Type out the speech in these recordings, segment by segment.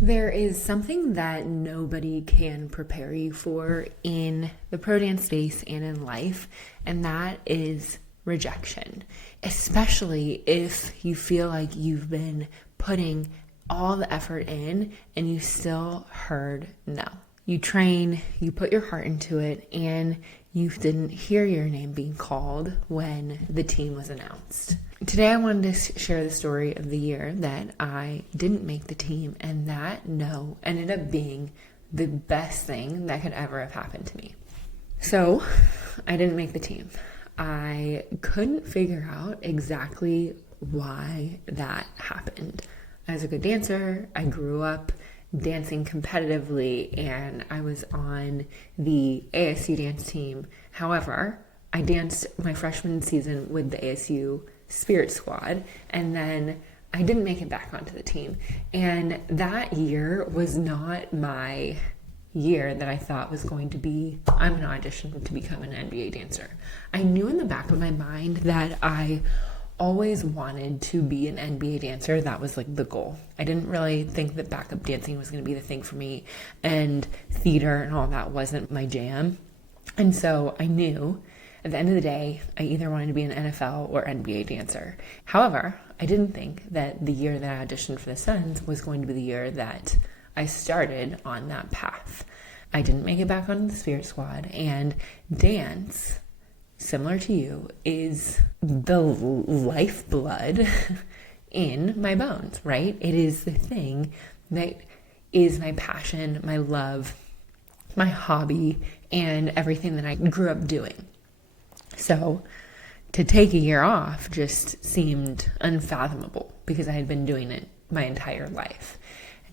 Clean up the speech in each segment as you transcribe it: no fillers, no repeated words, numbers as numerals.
There is something that nobody can prepare you for in the pro dance space and in life, and that is rejection. Especially if you feel like you've been putting all the effort in and you still heard no. You train, you put your heart into it, and you didn't hear your name being called when the team was announced. Today I wanted to share the story of the year that I didn't make the team, and that no ended up being the best thing that could ever have happened to me. So I didn't make the team. I couldn't figure out exactly why that happened. I was a good dancer. I grew up dancing competitively, and I was on the ASU dance team. However, I danced my freshman season with the ASU Spirit Squad, and then I didn't make it back onto the team. And that year was not my year that I thought was going to be, I'm going to audition to become an NBA dancer. I knew in the back of my mind that I always wanted to be an NBA dancer. That was like the goal. I didn't really think that backup dancing was going to be the thing for me, and theater and all that wasn't my jam. And so I knew at the end of the day, I either wanted to be an NFL or NBA dancer. However, I didn't think that the year that I auditioned for the Suns was going to be the year that I started on that path. I didn't make it back on the Spirit Squad, and dance, similar to you, is the lifeblood in my bones, right? It is the thing that is my passion, my love, my hobby, and everything that I grew up doing. So to take a year off just seemed unfathomable because I had been doing it my entire life.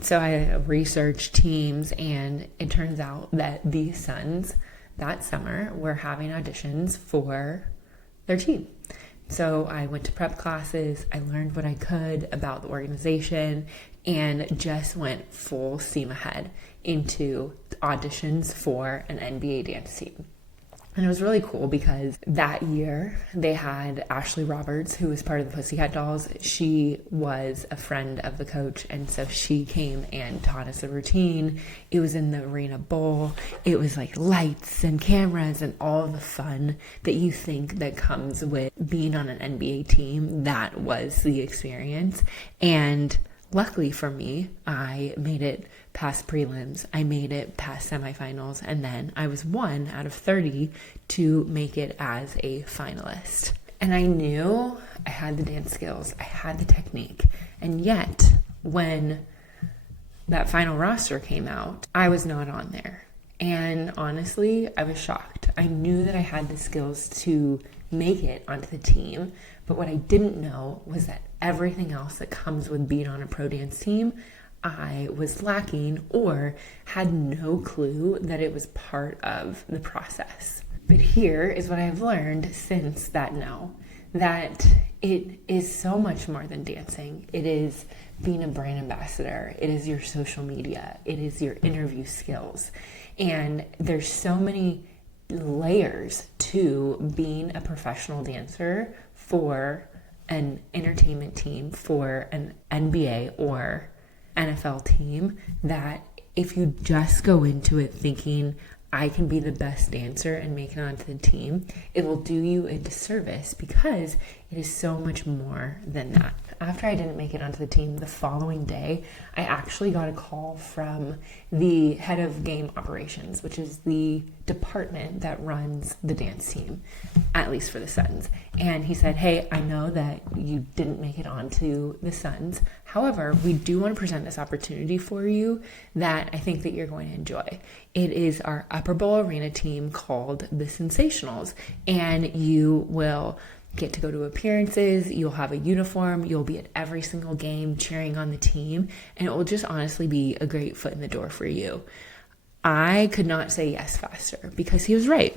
So I researched teams, and it turns out that the Suns that summer were having auditions for their team. So I went to prep classes, I learned what I could about the organization, and just went full steam ahead into auditions for an NBA dance team. And it was really cool because that year they had Ashley Roberts, who was part of the Pussycat Dolls. She was a friend of the coach, and so she came and taught us a routine. It was in the Arena Bowl. It was like lights and cameras and all the fun that you think that comes with being on an NBA team. That was the experience. And luckily for me, I made it past prelims, I made it past semifinals, and then I was 1 out of 30 to make it as a finalist. And I knew I had the dance skills, I had the technique, and yet when that final roster came out, I was not on there. And honestly, I was shocked. I knew that I had the skills to make it onto the team, but what I didn't know was that everything else that comes with being on a pro dance team, I was lacking or had no clue that it was part of the process. But here is what I've learned since that no, that it is so much more than dancing. It is being a brand ambassador. It is your social media. It is your interview skills. And there's so many layers to being a professional dancer for an entertainment team, for an NBA or NFL team, that if you just go into it thinking I can be the best dancer and make it onto the team, it will do you a disservice because it is so much more than that. After I didn't make it onto the team, the following day, I actually got a call from the head of game operations, which is the department that runs the dance team, at least for the Suns. And he said, hey, I know that you didn't make it onto the Suns. However, we do want to present this opportunity for you that I think that you're going to enjoy. It is our Upper Bowl Arena team called the Sensationals, and you will get to go to appearances, you'll have a uniform, you'll be at every single game cheering on the team, and it will just honestly be a great foot in the door for you. I could not say yes faster because he was right.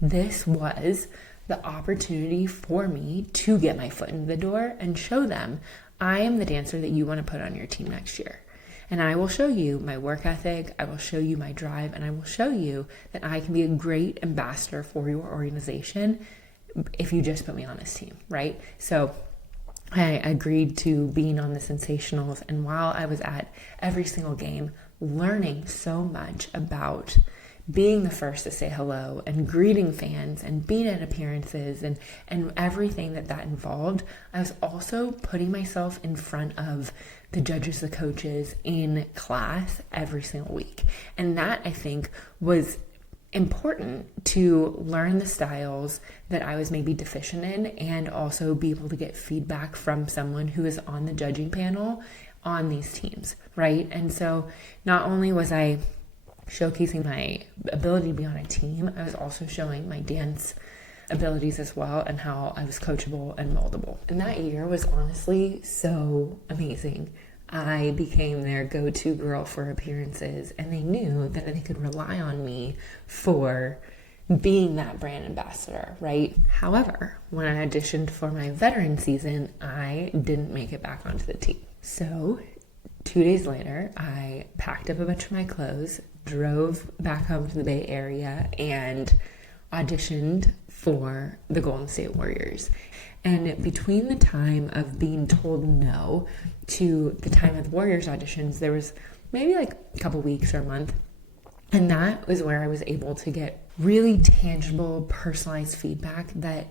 This was the opportunity for me to get my foot in the door and show them I am the dancer that you want to put on your team next year. And I will show you my work ethic, I will show you my drive, and I will show you that I can be a great ambassador for your organization if you just put me on this team, right? So I agreed to being on the Sensationals, and while I was at every single game, learning so much about being the first to say hello and greeting fans and being at appearances and everything that involved, I was also putting myself in front of the judges, the coaches in class every single week. And that, I think, was important to learn the styles that I was maybe deficient in, and also be able to get feedback from someone who is on the judging panel on these teams, right? And so not only was I showcasing my ability to be on a team, I was also showing my dance abilities as well, and how I was coachable and moldable. And that year was honestly so amazing. I became their go-to girl for appearances, and they knew that they could rely on me for being that brand ambassador, right? However, when I auditioned for my veteran season, I didn't make it back onto the team. So 2 days later, I packed up a bunch of my clothes, drove back home to the Bay Area, and auditioned for the Golden State Warriors. And between the time of being told no to the time of the Warriors auditions, there was maybe like a couple weeks or a month. And that was where I was able to get really tangible, personalized feedback that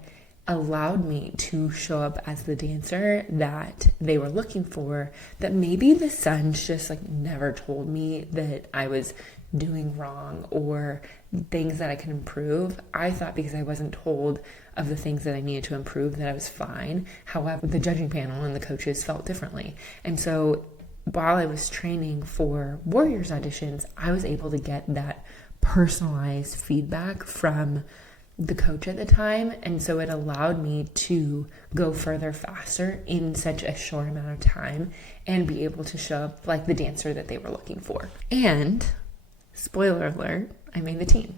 allowed me to show up as the dancer that they were looking for, that maybe the Suns just like never told me that I was doing wrong or things that I can improve. I thought because I wasn't told of the things that I needed to improve that I was fine. However, the judging panel and the coaches felt differently. And so while I was training for Warriors auditions, I was able to get that personalized feedback from the coach at the time. And so it allowed me to go further faster in such a short amount of time and be able to show up like the dancer that they were looking for. And spoiler alert, I made the team.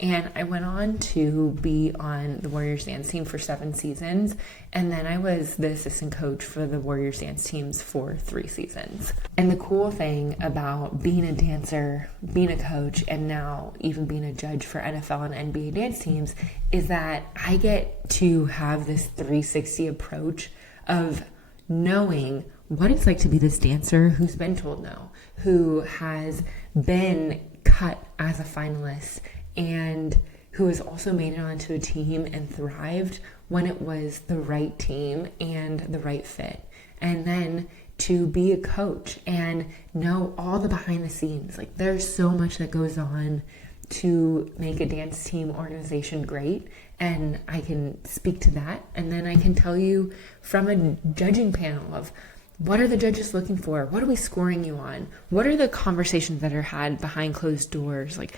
And I went on to be on the Warriors dance team for 7 seasons. And then I was the assistant coach for the Warriors dance teams for 3 seasons. And the cool thing about being a dancer, being a coach, and now even being a judge for NFL and NBA dance teams is that I get to have this 360 approach of knowing what it's like to be this dancer who's been told no, who has been cut as a finalist, and who has also made it onto a team and thrived when it was the right team and the right fit. And then to be a coach and know all the behind the scenes. Like, there's so much that goes on to make a dance team organization great. And I can speak to that. And then I can tell you from a judging panel of what are the judges looking for? What are we scoring you on? What are the conversations that are had behind closed doors? Like,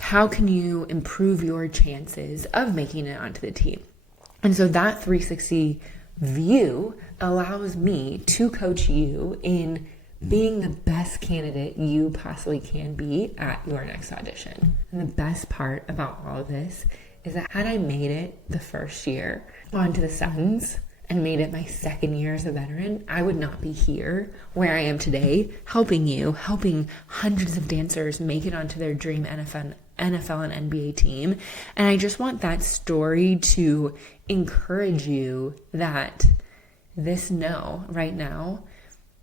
how can you improve your chances of making it onto the team? And so that 360 view allows me to coach you in being the best candidate you possibly can be at your next audition. And the best part about all of this is that had I made it the first year onto the Suns and made it my 2nd year as a veteran, I would not be here where I am today, helping you, helping hundreds of dancers make it onto their dream NFL and NBA team. And I just want that story to encourage you that this no right now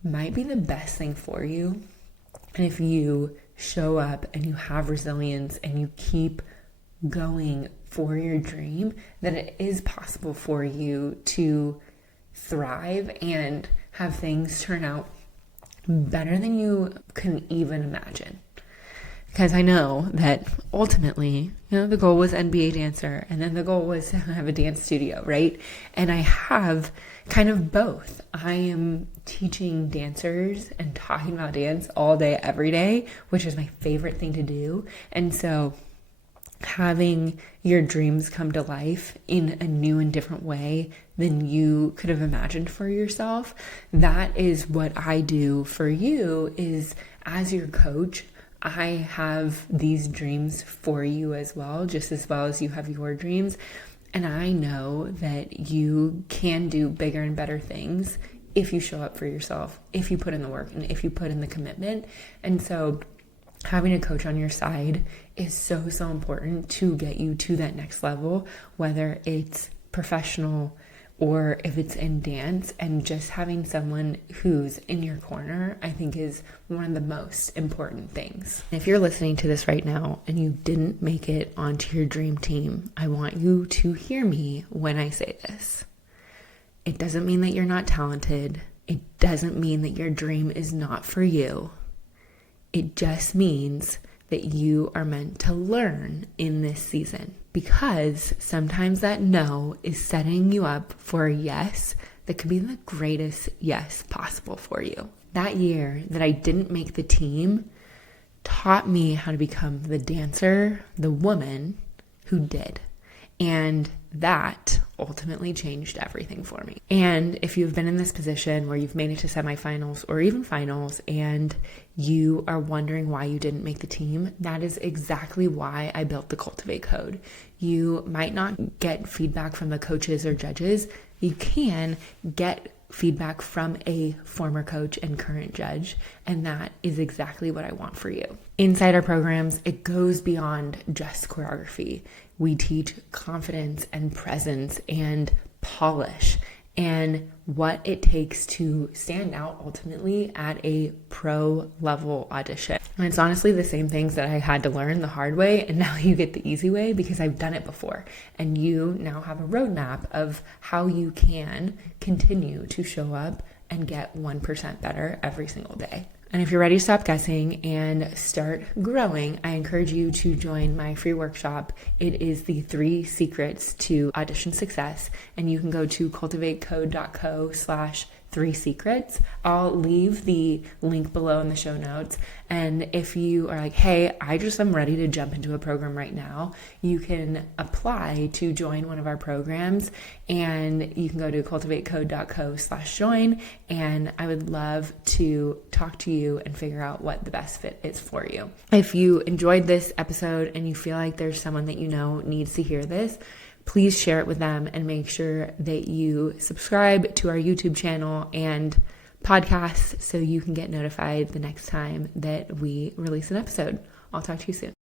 might be the best thing for you. And if you show up and you have resilience and you keep going for your dream, then it is possible for you to thrive and have things turn out better than you can even imagine. Because I know that ultimately, the goal was NBA dancer, and then the goal was to have a dance studio, right? And I have kind of both. I am teaching dancers and talking about dance all day, every day, which is my favorite thing to do. And so having your dreams come to life in a new and different way than you could have imagined for yourself, that is what I do for you. Is as your coach, I have these dreams for you as well as you have your dreams. And I know that you can do bigger and better things if you show up for yourself, if you put in the work, and if you put in the commitment. And so having a coach on your side is so, so important to get you to that next level, whether it's professional or if it's in dance, and just having someone who's in your corner, I think is one of the most important things. If you're listening to this right now and you didn't make it onto your dream team, I want you to hear me when I say this. It doesn't mean that you're not talented. It doesn't mean that your dream is not for you. It just means that you are meant to learn in this season, because sometimes that no is setting you up for a yes that could be the greatest yes possible for you. That year that I didn't make the team taught me how to become the dancer, the woman who did. And that ultimately changed everything for me. And if you've been in this position where you've made it to semifinals or even finals and you are wondering why you didn't make the team, that is exactly why I built the Cultivate Code. You might not get feedback from the coaches or judges. You can get feedback from a former coach and current judge, and that is exactly what I want for you. Inside our programs, it goes beyond just choreography. We teach confidence and presence and polish and what it takes to stand out ultimately at a pro level audition. And it's honestly the same things that I had to learn the hard way, and now you get the easy way because I've done it before. And you now have a roadmap of how you can continue to show up and get 1% better every single day. And if you're ready to stop guessing and start growing, I encourage you to join my free workshop. It is the 3 secrets to audition success. And you can go to cultivatecode.co/3secrets. I'll leave the link below in the show notes. And if you are like, hey, I just am ready to jump into a program right now, you can apply to join one of our programs, and you can go to cultivatecode.co/join. And I would love to talk to you and figure out what the best fit is for you. If you enjoyed this episode and you feel like there's someone that you know needs to hear this, please share it with them and make sure that you subscribe to our YouTube channel and podcast so you can get notified the next time that we release an episode. I'll talk to you soon.